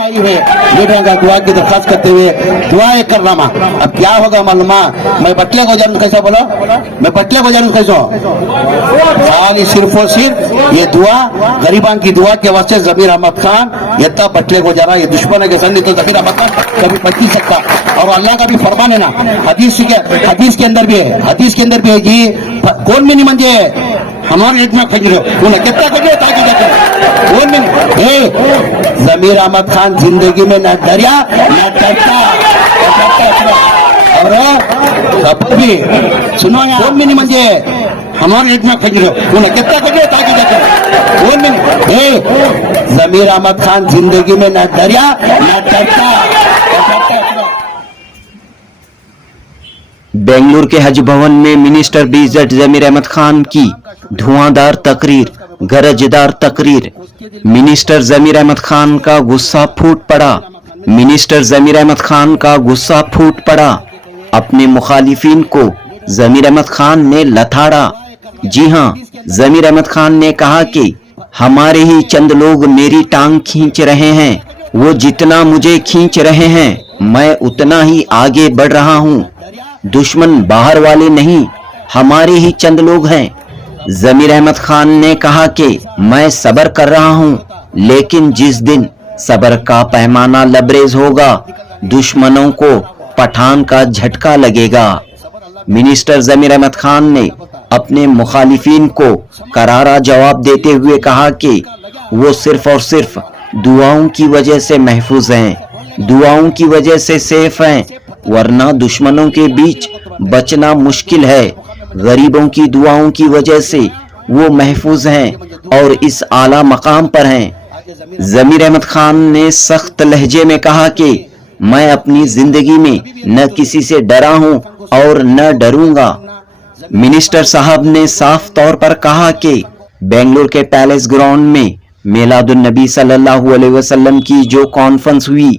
आई है लीडरों का दुआ की दरखास्त करते हुए दुआ कर रहा। अब क्या होगा मालूमा, मैं पटले को जानू कैसा बोला, मैं पटले को जानू कैसा, खाली सिर्फ और सिर्फ ये दुआ गरीबान की दुआ के वास्ते जमीर अहमद खान यत्ता पटले को जरा, ये दुश्मन के संग तो जमीर अहमद खान कभी बच नहीं सकता। और अल्लाह का भी फरमान है ना, हदीस के अंदर भी है, हदीस के अंदर भी है कि कौन भी नहीं मंजे हमारे इतना खजरे उन्हें कितना खजरे ताकि जाते कौन भी जमीर अहमद खान जिंदगी में न डरिया न डरता और सफर भी सुनो, कौन भी नहीं मंजे हमारे इतना खजरे उन्हें कितना खजरे ताकि जाते कौन भी जमीर अहमद खान जिंदगी में न डरिया न डरता। बेंगलुरु के हज भवन में मिनिस्टर बीजेट जमीर अहमद खान की धुआंधार तकरीर, गरजदार तकरीर। मिनिस्टर जमीर अहमद खान का गुस्सा फूट पड़ा, मिनिस्टर जमीर अहमद खान का गुस्सा फूट पड़ा। अपने मुखालिफिन को जमीर अहमद खान ने लथाड़ा। जी हाँ, जमीर अहमद खान ने कहा कि हमारे ही चंद लोग मेरी टांग खींच रहे हैं, वो जितना मुझे खींच रहे हैं मैं उतना ही आगे बढ़ रहा हूँ। दुश्मन बाहर वाले नहीं, हमारे ही चंद लोग हैं। जमीर अहमद खान ने कहा कि मैं सब्र कर रहा हूं, लेकिन जिस दिन सब्र का पैमाना लबरेज होगा दुश्मनों को पठान का झटका लगेगा। मिनिस्टर जमीर अहमद खान ने अपने मुखालिफिन को करारा जवाब देते हुए कहा कि वो सिर्फ और सिर्फ दुआओं की वजह से महफूज हैं, दुआओं की वजह से सेफ हैं, वरना दुश्मनों के बीच बचना मुश्किल है। गरीबों की दुआओं की वजह से वो महफूज हैं और इस आला मकाम पर हैं। जमीर अहमद खान ने सख्त लहजे में कहा कि मैं अपनी जिंदगी में न किसी से डरा हूं और न डरूंगा। मिनिस्टर साहब ने साफ तौर पर कहा कि बेंगलुरु के पैलेस ग्राउंड में मिलादुन नबी सल्लल्लाहु अलैहि वसल्लम की जो कॉन्फ्रेंस हुई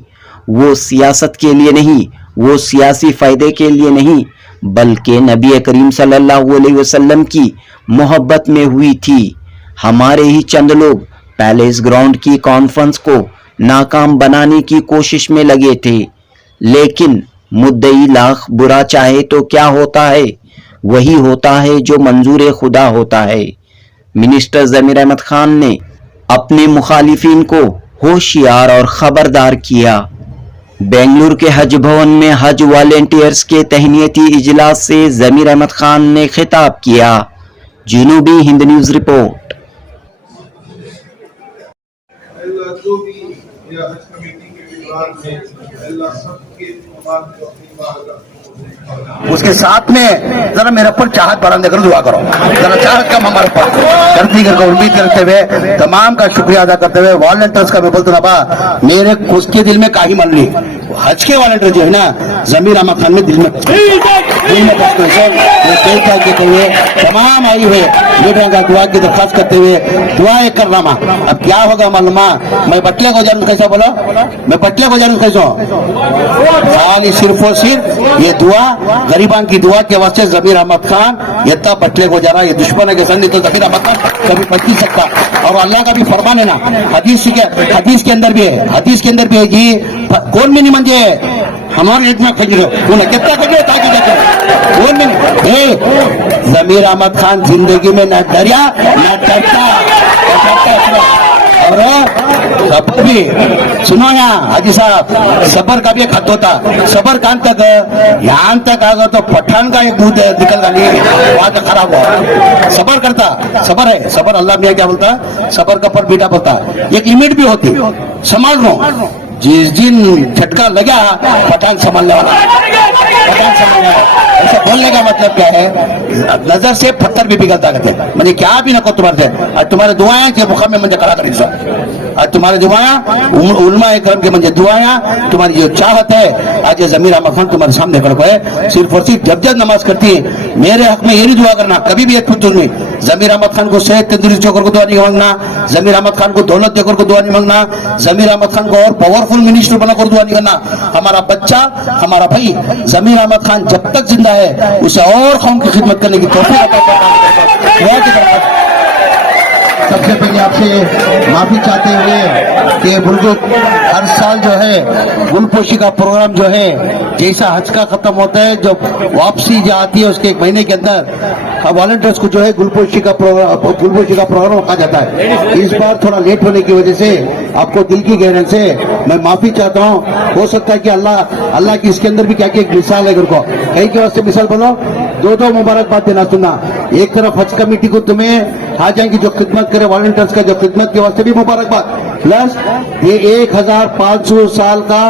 वो सियासत के लिए नहीं, वो सियासी फायदे के लिए नहीं, बल्कि नबी करीम सल्लल्लाहु अलैहि वसल्लम की मोहब्बत में हुई थी। हमारे ही चंद लोग पैलेस ग्राउंड की कॉन्फ्रेंस को नाकाम बनाने की कोशिश में लगे थे, लेकिन मुद्दई लाख बुरा चाहे तो क्या होता है, वही होता है जो मंजूर खुदा होता है। मिनिस्टर जमीर अहमद खान ने अपने मुखालिफिन को होशियार और खबरदार किया। बेंगलुरु के हज भवन में हज वॉलेंटियर्स के तहनीती इजलास से जमीर अहमद खान ने खिताब किया। जनूबी हिंद न्यूज रिपोर्ट। उसके साथ में जरा मेरे ऊपर चाहत बढ़ाने कर दुआ करो, जरा चाहत कम हमारे ऊपर करती करके उम्मीद करते हुए तमाम का शुक्रिया अदा करते हुए वॉलंटियर्स का मैं बोलता ना मेरे उसके दिल में काही मन ली हज के वॉलंटियर जो है ना जमीर अहमद खान में दिल में कहते हुए तमाम आई हुए लीडरों का दुआ की दरखास्त करते हुए दुआ कर रहा। अब क्या होगा मालूमा, मैं पटले को जानू कैसा बोला, मैं पटले को जानू कैसा, खाली सिर्फ और सिर्फ ये दुआ गरीबान की दुआ के वास्ते जमीर अहमद खान यत्ता पटले को जरा, ये दुश्मन के संग तो जमीर अहमद खान कभी बच नहीं सकता। और अल्लाह का भी फरमान है ना, हदीस के अंदर भी है, हदीस के अंदर भी है कि कौन भी नहीं मंजे हमारे इतना खजरे उन्हें कितना खजरे ताकि जाते कौन भी जमीर अहमद खान जिंदगी में न डरिया न डरता और सब्र भी सुनो यहाँ हाजी साहब, सब्र का भी एक हद होता, सब्र कान तक यहाँ तक आ गया तो पठान का एक मुंह निकल गया वहां तक खराब हुआ। सब्र करता, सब्र है, सब्र अल्लाह मियाँ क्या बोलता है, सब्र का पर बेटा बोलता है, एक लिमिट भी होती, संभाल लो। जिस दिन झटका लगा पठान संभालने वाला, पठान संभालने वाला। ऐसे बोलने का मतलब क्या है, नजर से पत्थर भी पिघलता रहते, मुझे क्या भी ना को तुम्हारे से आज तुम्हारे दुआएं के मुकाम में मुझे खड़ा करी सब, आज तुम्हारे दुआएं उलमा इकराम के मुझे दुआएं, तुम्हारी जो चाहत है आज जमीर अहमद खान तुम्हारे सामने खड़ा है। सिर्फ और सिर्फ जब जब नमाज करती है मेरे हक में ये नहीं दुआ करना कभी भी एक खुद नहीं, जमीर अहमद खान को सेहत तंदुरुस्ती होकर को दुआ नहीं मांगना, जमीर अहमद खान को दौलत देकर को दुआ नहीं मांगना, जमीर अहमद खान को और पावरफुल मिनिस्टर बनाकर दुआ नहीं करना। हमारा बच्चा, हमारा भाई जमीर अहमद खान जब तक जिंदा है उसे और कौम की खिदमत करने की तौफीक अता फरमाए। सबसे पहले आपसे माफी चाहते हुए कि बिल्कुल हर साल जो है गुलपोशी का प्रोग्राम जो है जैसा हज का खत्म होता है, जो वापसी जो आती है उसके एक महीने के अंदर वॉलंटियर्स को जो है गुलपोशी का प्रोग्राम रखा जाता है। इस बार थोड़ा लेट होने की वजह से आपको दिल की गहराई से मैं माफी चाहता हूँ। हो सकता है कि अल्लाह की इसके अंदर भी क्या क्या एक मिसाल है। को कहीं के वास्ते मिसाल बोलो, दो मुबारकबाद देना सुनना। एक तरफ हज कमेटी को तुम्हें हाजियों की जो खिदमत करे, वॉलंटियर्स का जो खिदमत के वास्ते भी मुबारकबाद, प्लस ये 1500 साल का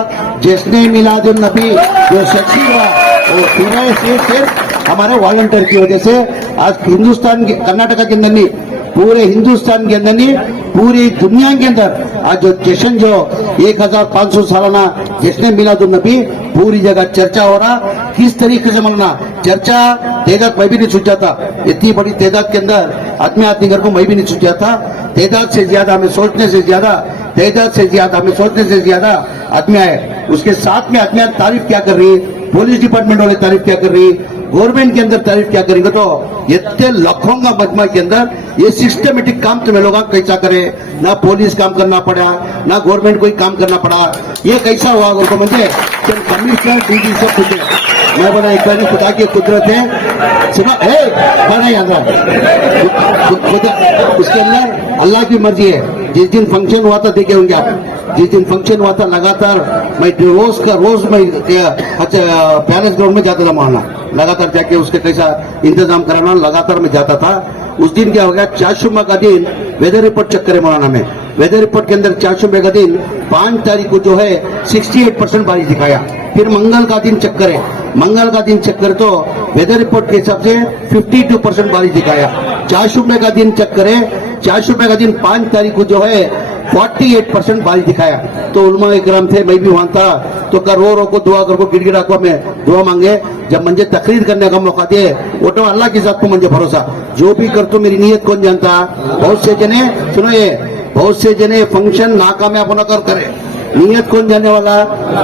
जश्न मिलादुन नबी जो सक्सेस हुआ वो पूरा सिर्फ हमारे वॉलंटियर की वजह से। आज हिंदुस्तान के, कर्नाटका के अंदर नहीं, पूरे हिंदुस्तान के अंदर नहीं, पूरी दुनिया के अंदर आज जो जश्न जो 1500 सालाना जश्न मिलादुन नबी पूरी जगह चर्चा हो रहा। किस तरीके से मनाना, चर्चा तादाद मैं भी नहीं सोचा था, इतनी बड़ी तादाद के अंदर आदमी घर को मैं भी नहीं सोचा था। तादाद से ज्यादा हमें सोचने से ज्यादा, तादाद से ज्यादा हमें सोचने से ज्यादा आदमी आए। उसके साथ में आदमी तारीफ क्या कर रही, पुलिस डिपार्टमेंट वाले तारीफ क्या कर रही, गवर्नमेंट के अंदर तारीफ क्या करेंगे। तो इतने लाखों का मजमा के अंदर ये सिस्टमेटिक काम तुम्हें लोग कैसा करे, ना पुलिस काम करना पड़ा, ना गवर्नमेंट कोई काम करना पड़ा, ये कैसा हुआ उनको मुझे कमिश्नर डीजी सब कुछ मैं बना एक बार खुदा की कुदरत है सुबह बना याद उसके अंदर अल्लाह की मर्जी है। जिस दिन फंक्शन हुआ था देखे होंगे आप, जिस दिन फंक्शन हुआ था लगातार मैं रोज मैं पैलेस ग्राउंड में जाता था मारना, लगातार जाके उसके कैसा इंतजाम कराना लगातार में जाता था। उस दिन क्या हो गया, चाशुमा का दिन वेदर रिपोर्ट चेक करे मौलाना में, वेदर रिपोर्ट के अंदर चाशुमा का दिन 5 तारीख को जो है 68% बारिश दिखाया। फिर मंगल का दिन चेक करे, मंगल का दिन चेक करे तो वेदर रिपोर्ट के हिसाब से 52% बारिश दिखाया। चाशुमे का दिन चेक करे, चाशुमे का दिन 5 तारीख को जो है 48% बारिश दिखाया। तो उलमा इकराम थे, मैं भी वहां था, तो कर रो को दुआ कर को गिड़गिड़ा को मैं दुआ मांगे। जब मुझे तकरीर करने का मौका दिए वो तो अल्लाह की जात को मुझे भरोसा, जो भी कर तो मेरी नीयत कौन जानता। बहुत से जने सुनो, ये बहुत से जने फंक्शन नाकामयाब होना कर करे, नीयत कौन जाने वाला,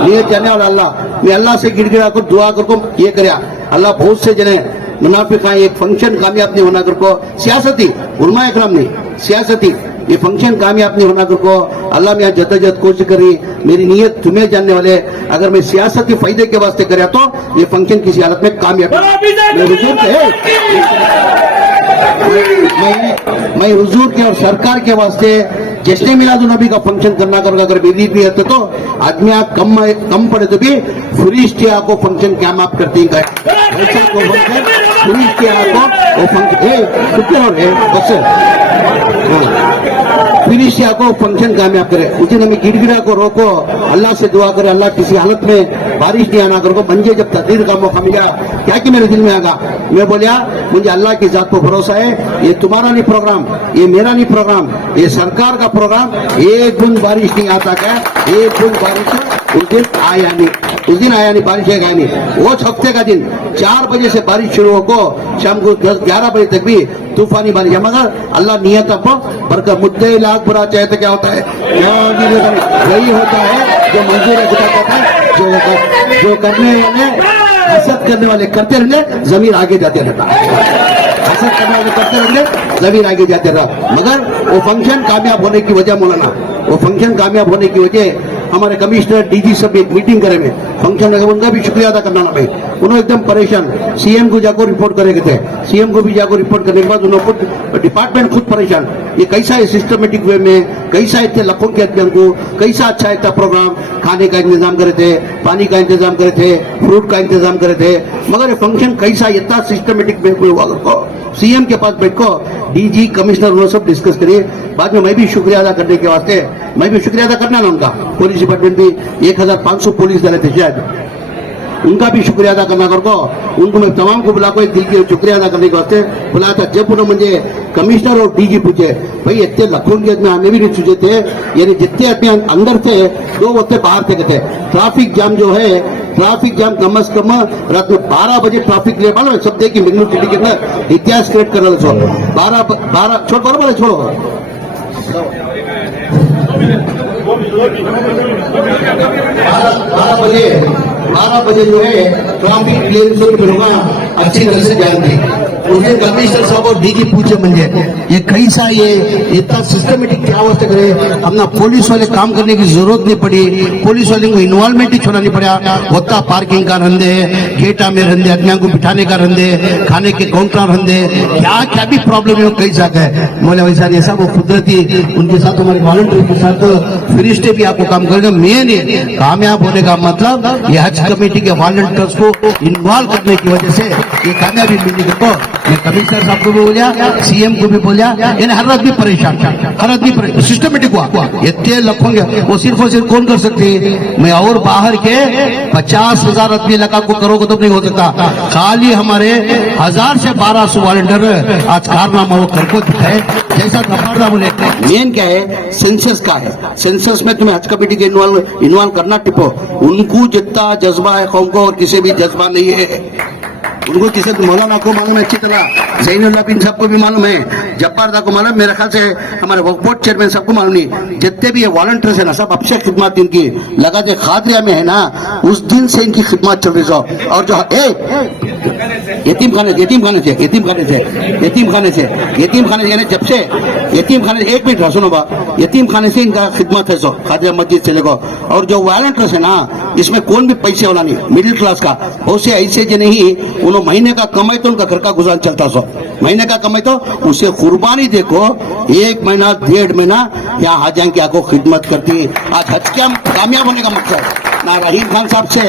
नीयत जाने वाला अल्लाह। मैं अल्लाह से गिड़गिड़ा कर दुआ कर को ये कराया अल्लाह। बहुत से जने मुनाफिक एक फंक्शन कामयाब नहीं होना कर को, सियासती उलमा इकराम नहीं, सियासती ये फंक्शन कामयाब नहीं होना को अल्लाह में जद्दोजहद कोशिश करी। मेरी नीयत तुम्हें जानने वाले, अगर मैं सियासत के फायदे के वास्ते करे तो ये फंक्शन किसी हालत में कामयाब मैं हुजूर के और सरकार के वास्ते जश्न मिलादुन नबी का फंक्शन करना कर अगर मेरी भी है तो आदमी कम पड़े तो भी फुरिश्तिया को फंक्शन कामयाब करती है। फुरिश्तिया को वो फिनिशिया को फंक्शन कामयाब करे। उस दिन हमें गिड़गिड़ा को रोको, अल्लाह से दुआ करे अल्लाह किसी हालत में बारिश नहीं आना करो। मुझे जब तकरीर का मौका मिला क्या कि मेरे दिल में आगा, मैं बोलिया मुझे अल्लाह की जात पर भरोसा है, ये तुम्हारा नहीं प्रोग्राम, ये मेरा नहीं प्रोग्राम, ये सरकार का प्रोग्राम। एक दिन बारिश नहीं आता क्या, एक दिन बारिश उस दिन आया नहीं, उस दिन आया नहीं, बारिश आएगा नहीं। वो हफ्ते का दिन 4 बजे से बारिश शुरू हो शाम को 10-11 बजे तक भी तूफानी बारिश है। मगर अल्लाह नियत आपको बरकत, मुद्दे लाख बुरा चाहे तो क्या होता है, वही होता है जो मंजूर है, जो करने वाले हसद करने वाले करते रहेंगे, जमीन आगे जाते रहता है। हसद करने वाले करते रहेंगे, जमीन आगे जाते रहो। मगर वो फंक्शन कामयाब होने की वजह मौलाना, वो फंक्शन कामयाब होने की वजह हमारे कमिश्नर डीजी सब एक मीटिंग करे में फंक्शन लगे, उनका भी शुक्रिया अदा करना भाई। उन्होंने एकदम परेशान सीएम को जाकर रिपोर्ट करेंगे थे, सीएम को भी जाकर रिपोर्ट करने के बाद उन्होंने डिपार्टमेंट खुद परेशान, ये कैसा है सिस्टमेटिक वे में, कैसा इतने लाखों के आदमियों को कैसा अच्छा इतना प्रोग्राम, खाने का इंतजाम करे थे, पानी का इंतजाम करे थे, फ्रूट का इंतजाम करे थे। मगर ये फंक्शन कैसा इतना सिस्टमेटिक वे में हुआ, सीएम के पास बैठ को डीजी कमिश्नर वो सब डिस्कस करिए। बाद में मैं भी शुक्रिया अदा करने के वास्ते, मैं भी शुक्रिया अदा करना ना उनका, पुलिस डिपार्टमेंट भी 1500 पुलिस डाले थे शायद, उनका भी शुक्रिया अदा करना कर को, उनको मैं तमाम को बुला को एक दिल के शुक्रिया अदा करने के वास्ते बुलाया था। जब उन्होंने मुझे कमिश्नर और डीजी पूछे भाई इतने लाखों के आदमी हमें भी नहीं सूझे थे, यानी जितने आदमी अंदर थे 2 वक्त बाहर थे कहते। ट्रैफिक जाम जो है, ट्रैफिक जाम कम से कम रात में 12 बजे ट्रैफिक ले मालूम सब देखिए बेंगलुरु सिटी के अंदर इतिहास क्रिएट कर रहे थे। 12 छोड़ो बोले छोड़ो 12 बजे जो है ट्रैफिक क्लियरेंस होगा अच्छी तरह से जान दी। उसने कमिश्नर साहब और डीजी पूछे म्हणजे ये कैसा ये इतना सिस्टमेटिक क्या अवस्था करे, अपना पुलिस वाले काम करने की जरूरत नहीं पड़ी, पुलिस वाले को इन्वॉल्वमेंट ही छोड़ना नहीं पड़ा, होता पार्किंग का रंधे, गेटा में रंधे, आदमियों को बिठाने का रंधे, खाने के काउंटर रंधे, क्या क्या भी प्रॉब्लम है कैसा है। बोले वैसा नहीं, सब वो कुदरती उनके साथ हमारे वॉलंटियर के साथ फिरिश्ते भी आपको काम करेंगे। मेन कामयाब होने का मतलब ये हज कमेटी के वॉलंटियर्स को इन्वॉल्व करने की वजह से ये कामयाबी मिली। देखो मैं कमिश्नर साहब को भी बोलिया, सीएम को भी बोलिया, यानी हर आदमी परेशान, हर आदमी सिस्टमेटिक हुआ। इतने लखोंगे वो सिर्फ और सिर्फ कौन कर सकते हैं, मैं और बाहर के 50,000 आदमी लगा को करोगे तो नहीं हो सकता। खाली हमारे 1000 से 1200 वॉलंटियर आज कारनामा वो करको दिखाए जैसा नफारदा बोले। मेन क्या है, सेंसस का है, सेंसस में तुम्हें हज कमेटी के इन्वॉल्व करना टिपो। उनको जितना जज्बा है कौम को और किसी भी जज्बा नहीं है। उनको किसी मौलाना को मालूम है अच्छी तरह, जैनुल्लाह बिन साहब को भी मालूम है, जब्बारदा को मालूम, मेरे ख्याल से हमारे वक्फ बोर्ड चेयरमैन सबको मालूम नहीं, जितने भी ये वॉलंटियर्स है ना सब अच्छे खिदमत इनकी लगा दे। खादरिया में है ना उस दिन से इनकी खिदमत चल रही है। और जो यतीम खाने से यानी जब से यतीम खाने से, एक मिनट सुनो बा, यतीम खाने से इनका खिदमत है सो खादरिया मस्जिद से लेको। और जो वॉलंटियर्स है ना इसमें कौन भी पैसे वाला नहीं, मिडिल क्लास का बहुत से ऐसे जो नहीं, उन्होंने महीने का कमाई तो उनका घर का गुजारा चलता सो, महीने का कमाई तो उसे कुर्बानी देखो, 1 महीना 1.5 महीना यहाँ हाजान की आपको खिदमत करती। आज हज क्या कामयाब होने का मकसद ना रहीम खान साहब से,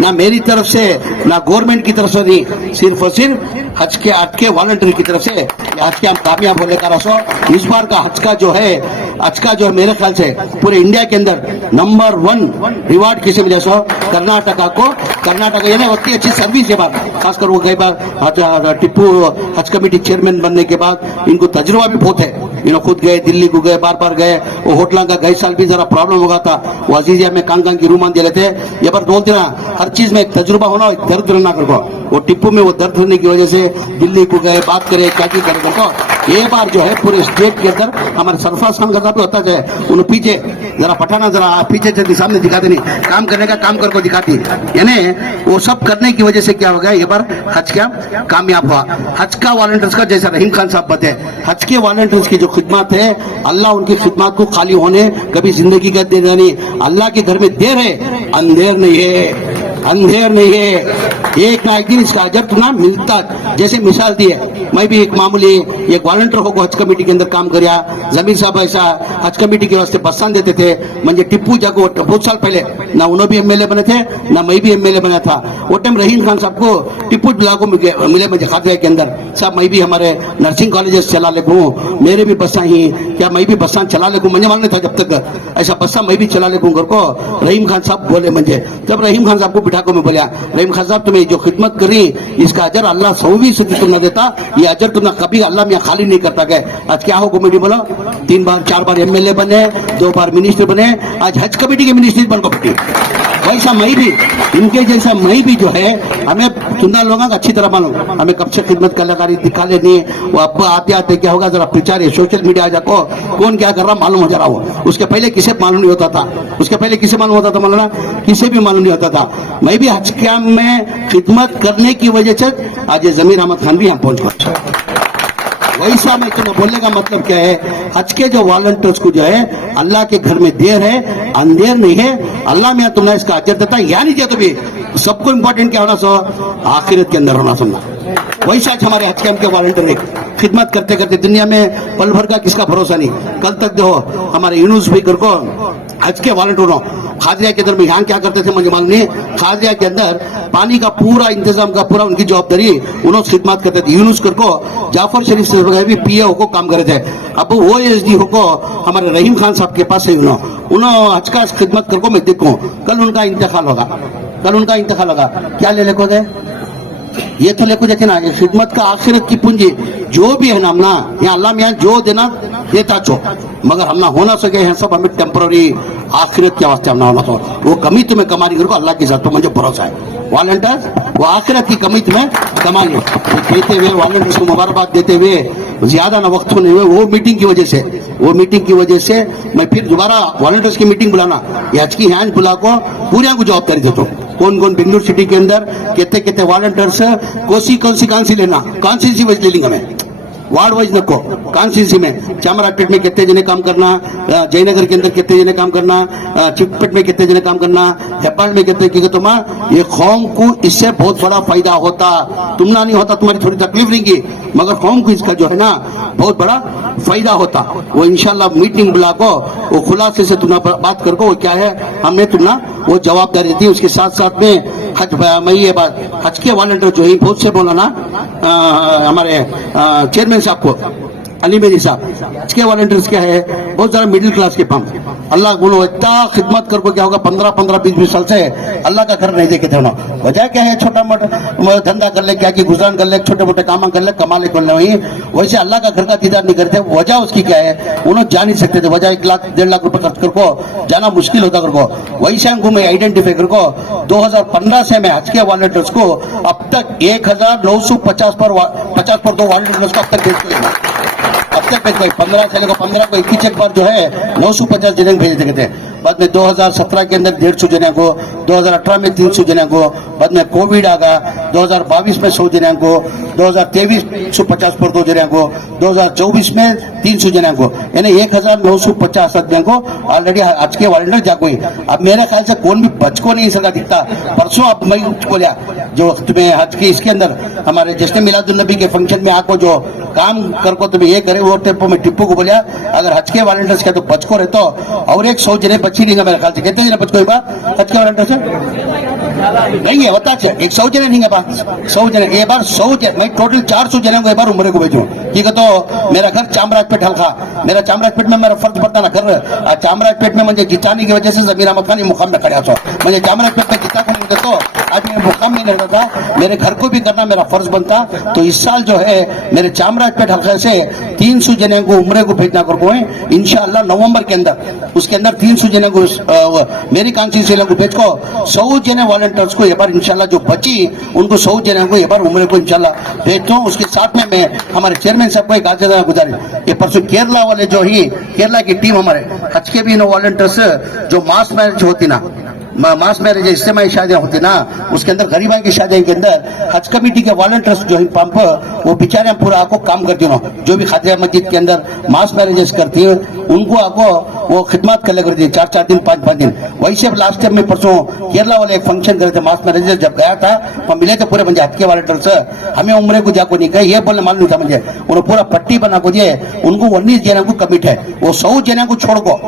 ना मेरी तरफ से, ना गवर्नमेंट की तरफ से नहीं, सिर्फ और सिर्फ हज के अटके वॉलंटियर की तरफ से हज के हम कामयाब होने का रसो। इस बार का हज का जो है मेरे ख्याल से पूरे इंडिया के अंदर नंबर 1 रिवार्ड किसे मिले सो कर्नाटका को। कर्नाटका ये ना उतनी अच्छी सर्विस के बाद, खासकर वो कई बार टिप्पू हज कमेटी चेयरमैन बनने के बाद इनको तजुर्बा भी बहुत है। खुद गए, दिल्ली को गए, बार गए, वो होटलों का गए साल भी जरा प्रॉब्लम होगा था, वो अजीजिया में कांग की रूमान दे लेते। ये बार बोलते ना हर चीज में एक तजुर्बा होना, दर्द रहना करको। वो टिप्पू में वो दर्द होने की वजह से दिल्ली को गए, बात करे क्या की करे करको। ये बार जो है पूरे स्टेट के अंदर हमारे सरफराज खान का भी होता है, उन्हें पीछे जरा पठाना जरा पीछे से सामने दिखाते नहीं, काम करने का काम करको दिखाती, यानी वो सब करने की वजह से क्या हो गया, ये बार हज क्या कामयाब हुआ। हज का वॉलंटियर्स का जैसा रहीम खान साहब बताए, हज के वॉलंटियर्स की जो खिदमत है, अल्लाह उनकी खिदमत को खाली होने कभी जिंदगी का देना नहीं। अल्लाह के घर में देर है, अंधेर नहीं है, अंधेर नहीं है। एक ना एक दिन इसका अजर तो ना मिलता। जैसे मिसाल दी है, मैं भी एक मामूली एक वॉलंटियर होकर हज कमेटी के अंदर काम कराया। जमीर साहब ऐसा हज कमेटी के वास्ते बस्सान देते थे, म्हणजे टिप्पू जाको बहुत साल पहले ना उन्होंने भी एमएलए बने थे, ना मैं भी एमएलए बना था। वो टाइम रहीम खान साहब को टिप्पू जिला को मिले मुझे खादरिया के अंदर, साहब मैं भी हमारे नर्सिंग कॉलेजेस चला लेगू, मेरे भी बस्सा ही क्या मैं भी बस्सान चला लेगू, मुझे मालूम था जब तक ऐसा बस्सा मैं भी चला लेगू घर को। रहीम खान साहब बोले मुझे, जब रहीम खान साहब को बिठा को मैं बोलिया, रहीम खान साहब तुम्हें जो खिदमत करी इसका अजर अल्लाह 100% तुमने देता, ये अजर तुमने कभी अल्लाह में खाली नहीं करता गए। आज क्या हो कमेटी बोलो, 3 बार 4 बार एमएलए बने, 2 बार मिनिस्टर बने, आज हज कमेटी के मिनिस्टर बन पड़ती। वैसा मैं भी, इनके जैसा मैं भी जो है, हमें सुंदर लोगों का अच्छी तरह मालूम, हमें कब से खिदमत कलाकारी दिखा लेनी। वो अब आते आते क्या होगा, जरा प्रचार सोशल मीडिया जाको कौन क्या कर रहा मालूम हो जा रहा हो। उसके पहले किसे मालूम नहीं होता था, उसके पहले किसे मालूम होता था, मालूम किसे भी मालूम नहीं होता था। मैं भी हज कैम्प में खिदमत करने की वजह से आज जमीर अहमद खान भी हम पहुंच गए। वैसा मैं तुम्हें बोलने का मतलब क्या है, हज के जो वॉलंटियर्स को जो है अल्लाह के घर में देर है, अंधेर नहीं है। अल्लाह में तुमने इसका अजर देता है, या नहीं दिया तो भी सबको इंपॉर्टेंट क्या होना सो आखिरत के अंदर होना सुनना। वैसा हमारे हज कैम्प के वॉलंटियर खिदमत करते करते दुनिया में पल भर का किसका भरोसा नहीं। कल तक देखो हमारे यूनुस भी कर को हज के वॉलंटियरों खादरिया के अंदर में यहाँ क्या करते थे मुझे मालूम नहीं, खादरिया के अंदर पानी का पूरा इंतजाम का पूरा उनकी जवाबदारी उन्होंने खिदमत करते थे। यूनुस कर को जाफर शरीफ से भी पीए को काम करे थे। अब वो OSD को हमारे रहीम खान साहब के पास से उन्होंने हज का खिदमत कर को मैं देखूँ। कल उनका इंतकाल होगा, कल उनका इंतकाल होगा, क्या ले लेको गए ये तो लेको जाते ना, ये खिदमत का आखिरत की पूंजी जो भी है ना, हमना यहाँ अल्लाह में जो देना देता चो, मगर हमना होना सके हैं सब हमें टेम्पररी आखिरत के वास्ते हमना होना। तो वो कमी तुम्हें कमानी करो अल्लाह के साथ, तो मुझे भरोसा है। वॉलंटियर्स वो आखिरत की कमी तुम्हें कमानी देते हुए, वॉलंटियर्स को मुबारकबाद देते हुए ज्यादा ना वक्त होने हुए, वो मीटिंग की वजह से मैं फिर दोबारा वॉलंटियर्स की मीटिंग बुलाना, आज की हैंड बुला को पूरे को जवाबदारी देता हूँ। कौन कौन बेंगलुरु सिटी के अंदर कितने कितने वॉलंटियर्स कौन सी लेना कॉन्स्टिट्यूंसी वाइज ले लेंगे मैं वार्ड वाइज नको कॉन्स्टिट्यूंसी में चामराजपेट में कितने जने काम करना जयनगर के अंदर कितने जने काम करना चिकपेट में कितने जने काम करना हेपाल में कितने की तुम ये कौम को इससे बहुत बड़ा फायदा होता तुम ना नहीं होता तुम्हारी थोड़ी तकलीफ रहेगी मगर कौम को इसका जो है ना बहुत बड़ा फायदा होता वो इंशाल्लाह मीटिंग बुला को वो खुलासे से तुम बात कर को वो क्या है हमने तुम ना वो जवाबदारी दी उसके साथ साथ में हज मैं ये बात हज के वॉलंटियर जो है बहुत से बोला ना हमारे चेयरमैन साहब को अली मेरी साहब हज के वॉलंटियर्स क्या है बहुत सारा मिडिल क्लास के पंप अल्लाह बोलो इतना खिदमत कर को क्या होगा 15-20 साल से अल्लाह का घर नहीं देखे थे उन्होंने वजह क्या है छोटा मोटा धंधा कर ले क्या की गुजरान कर ले छोटे मोटे काम कर ले कमा ले कर ले वही वैसे अल्लाह का घर का दीदार नहीं करते वजह उसकी क्या है उन्होंने जा नहीं सकते थे वजह 1 लाख 1.5 लाख रुपए खर्च कर को जाना मुश्किल होता कर को वैसे हमको मैं आइडेंटिफाई कर को 2015 से मैं हज के वॉलंटियर्स को अब तक 1950 पर 2 वॉलंटियर्स को अब तक भेज के अब तक भेज 15 से लेकर 15 को 21 एक बार जो है 950 जने भेज देते थे बाद में 2017 के अंदर 150 जने को 2018 में 300 जने को बाद में कोविड आ गया 2022 में 100 जने को 2023 150 पर 2 जने को 2024 में 300 जने को यानी 1950 जने को ऑलरेडी आज के वॉलंटियर जागो ही अब मेरे ख्याल से कौन भी बच को नहीं सका दिखता परसों अब मैं बोलिया जो तुम्हें हज के इसके अंदर हमारे जश्न मिलादुन्नबी के फंक्शन में आको जो काम कर को तुम्हें ये करे वो टेम्पो में टिप्पू को बोलिया अगर हज के वॉलंटियर्स का तो बच को रहते और एक 100 जने बच्ची नहीं मेरे ख्याल से कितने जने बच को हज के वॉलंटियर से नहीं है होता है 100 जने नहीं है 100 जने ये बार 100 जने मैं टोटल 400 जने को एक बार उम्र को भेजूं ठीक है तो मेरा घर चामराजपेट हल्का मेरा चामराजपेट में मेरा फर्ज पड़ता ना घर चामराजपेट में मुझे जिताने की वजह से जमीर अहमद खान मुकाम में खड़ा था मुझे चामराजपेट में जिता को मुझे तो आज मेरे मुकाम में नहीं रहता था मेरे घर को भी करना मेरा फर्ज बनता तो इस साल जो है मेरे चामराजपेट हल्के से 300 जने को उम्र को भेजना कर को इंशाअल्लाह नवंबर के अंदर उसके अंदर 300 जने को मेरी कॉन्स्टिट्यूंसी को भेज को 100 जने वॉलंटियर्स को ये बार इंशाल्लाह जो बची उनको 100 जने को ये बार उम्र को इंशाल्लाह भेजता हूँ उसके साथ में मैं हमारे चेयरमैन साहब को एक आजाद गुजारिश ये परसों केरला वाले जो ही केरला की टीम हमारे हज के भी वॉलंटियर्स जो मास मैरिज होती ना मास मैरिज इज्तिमाई शादियां होती ना उसके अंदर गरीबाई की शादियों के अंदर हज कमेटी के वॉलंटियर्स जो है पंप वो बेचारे पूरा आपको काम करती हो जो भी खादिया मस्जिद के अंदर मास मैरिजेस करती है उनको आपको वो खिदमत कर ले करती है 4-4 दिन 5-5 दिन वैसे लास्ट टाइम में परसों केरला वाले एक फंक्शन करे थे मास मैरिजेस जब गया था वहाँ मिले थे पूरे हज के वॉलंटियर्स हमें उम्र को जाको नहीं गए ये बोलने मालूम था मुझे उन्होंने पूरा पट्टी बना को दिए उनको 19 जने को कमिट है वो 100 जने को छोड़ को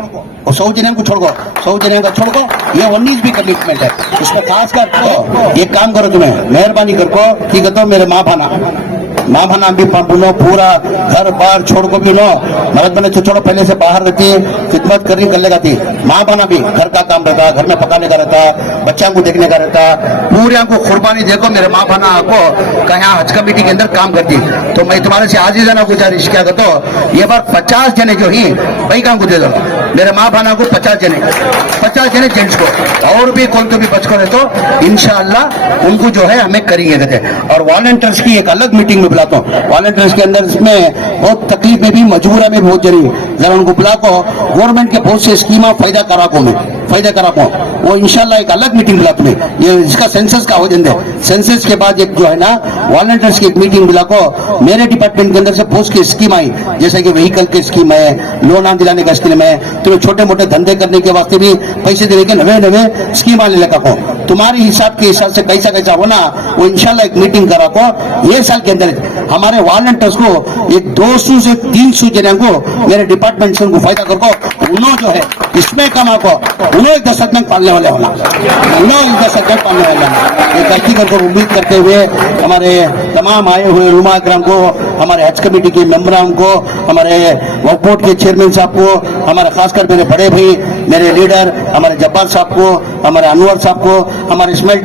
100 जने को छोड़ को 100 जने का छोड़ को ये 19 भी कमिटमेंट है उसमें खास कर एक काम करो तुम्हें मेहरबानी कर को ठीक है तो मेरे माँ भाना भी बुनो पूरा घर बार छोड़ को भी नो मर्द बने छोड़ो पहले से बाहर रहती है खिदमत करनी कर लेगा थी माँ भाना भी घर का काम रहता घर में पकाने का रहता बच्चों को देखने का रहता पूरे को कुर्बानी देखो मेरे माँ भाना को कहाँ हज कमेटी के अंदर काम करती तो मैं तुम्हारे से आज ही जाना गुजारिश किया तो ये बार 50 जने जो ही भाई काम को दे दो मेरे माँ भाना को 50 जने जेंट्स को और भी कौन तो भी बच को रहे तो इंशाअल्लाह उनको जो है हमें करेंगे कहते और वॉलंटियर्स की एक अलग मीटिंग में बुलाता हूँ वॉलंटियर्स के अंदर इसमें बहुत तकलीफ में भी मजबूरा में बहुत जरूरी जरा उनको बुला को गवर्नमेंट के बहुत से स्कीमा फायदा करा को वो इंशाल्लाह एक अलग मीटिंग बुला तुम्हें ये इसका सेंसस का हो जाए सेंसस के बाद एक जो है ना वॉलंटियर्स की एक मीटिंग बुला को मेरे डिपार्टमेंट के अंदर से पोस्ट की स्कीम आई जैसे कि व्हीकल की स्कीम है लोन दिलाने का स्कीम है तुम्हें छोटे मोटे धंधे करने के वास्ते भी पैसे देने के नवे स्कीम आने लगा को तुम्हारे हिसाब के हिसाब से कैसा होना वो इंशाल्लाह एक मीटिंग करा को ये साल के अंदर हमारे वॉलंटियर्स को एक 200 से 300 जने को मेरे डिपार्टमेंट से उनको फायदा कर को उन्होंने जो है इसमें कमा को उन्होंने 10 बैंक पालने वाले होना उन्होंने 10 बैंक पालने वाले होना ये गलती करके उम्मीद करते हुए हमारे तमाम आए हुए रुमा अकराम को हमारे हज कमेटी के मेंबरान को हमारे वक्फ बोर्ड के चेयरमैन साहब को हमारे खासकर मेरे बड़े भाई मेरे लीडर हमारे जब्बार साहब को हमारे अनवर साहब को हमारे इस्माइल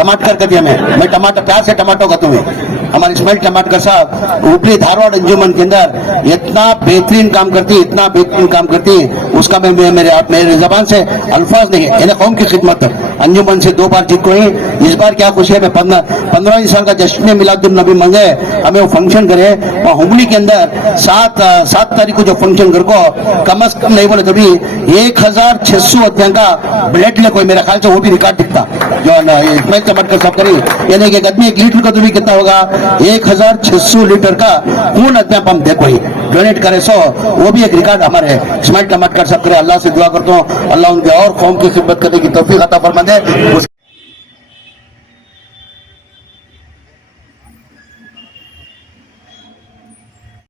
टमाटर कर दिया मैं टमाटर प्यार से टमाटो खाता हूँ। हमारे इस्माइल टमाटर साहब ऊपरी धारवाड़ अंजुमन के अंदर इतना बेहतरीन काम करती उसका मैं मेरे जबान से अल्फाज नहीं है। कौम की खिदमत अंजुमन से 2 बार जीत को ही, इस बार क्या खुशी है, मैं 15 साल का जश्न मिलादुन नबी मंगे हमें वो फंक्शन करे और हुबली के अंदर 7 तारीख को जो फंक्शन कर को कम अज कम नहीं बोले तो भी 1600 अध्ययन का ब्लड ले कोई, मेरा ख्याल से वो भी रिकॉर्ड दिखता जो इस्माइल टमाटर साहब करी, यानी कि एक आदमी 1 लीटर का तो भी कितना होगा 1600 लीटर का खून अध्ययन हम देखो ही डोनेट करे, सो वो भी एक रिकॉर्ड हमारे इस्माइल टमाटर साहब करे। अल्लाह से दुआ करता हूँ अल्लाह उनके और कौम की खिदमत करने की तौफीक अता फरमा दे।